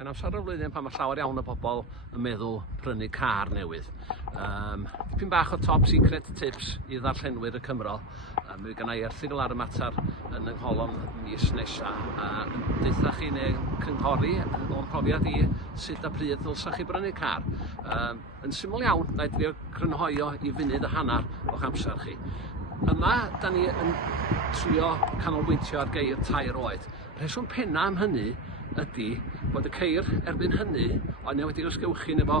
Mae'n amser o'r flwyddyn pan mae llawer iawn o bobl yn meddwl prynu car newydd. Dipyn bach o top secret tips i ddarllenwyr y Cymro. Mi gynna i erthygl ar y mater yn yng ngholofn mis nesaf. Deutha chi neu cynghori o'n profiad i sut a pryd ddylsach chi brynu car. Yn syml iawn, na i drio grynhoio i funud y hanner o'ch amser chi. Yma, da ni yn trio canolbwyntio ar geir 3 oed. Rheswm penna am hynny ydy bod y ceir erbyn hynny, ond wedi ysgewchu efo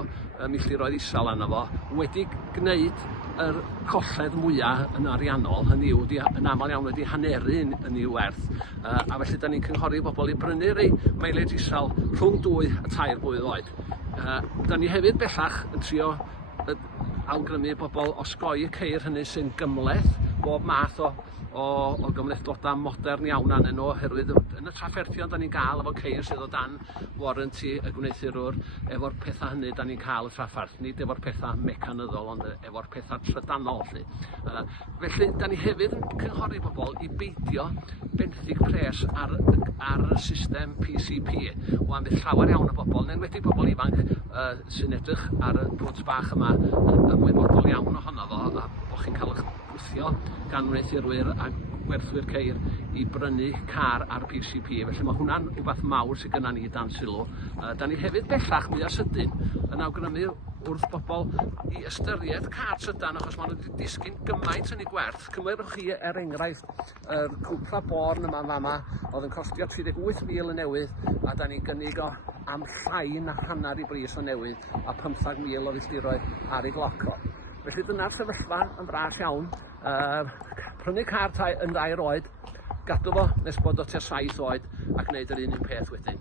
milltiroedd isal arno fo, wedi gwneud yr colled mwya yn ariannol, hynny yw, yn aml iawn wedi haneru yn ei werth, a felly da ni'n cynghori bobl i brynu rei mileage isal rhwng 2 a 3 blwydd oed. Da ni hefyd bellach yn trio awgrymu bobl osgoi y ceir hynny sy'n gymleth, bob math o gymlethdodau modern iawn arnyn nhw, oherwydd yn y trafferthion da ni'n gael efo ceir sydd o dan warranty y gwneithurwr, efo'r pethau hynny da ni'n cael y trafferth, nid efo'r pethau mecanyddol, ond efo'r pethau trydanol. Felly, da ni hefyd yn cynghori bobl i beidio benthyg pres ar y system PCP. Wan bydd llawer iawn o bobl, yn enwedig bobl ifanc sy'n edrych ar y pwt bach yma yn ymwybodol iawn ohono fo, a bod chi'n cael eich gwthio gan wneithurwyr a gwerthwyr ceir i brynu car ar PCP. Felly mae hwnna'n rhywbeth mawr sydd gennym ni dan sylw. Da ni hefyd bellach mwy a sydyn yn awgrymu wrth bobl i ystyried car trydan, achos maen nhw wedi disgyn gymaint yn ei gwerth. Cymryd chi enghraifft yr cwpla born yma fama oedd yn costio 38,000 yn newydd, a da ni gynnig o am llai na hanner i bris o newydd a 15,000 o filltiroedd ar ei gloco. Felly dyna'r sefyllfa yn fras iawn. Prynu car yn 2 oed, gadw fo nes bod o tua 7 oed, a gwneud yr un peth wedyn.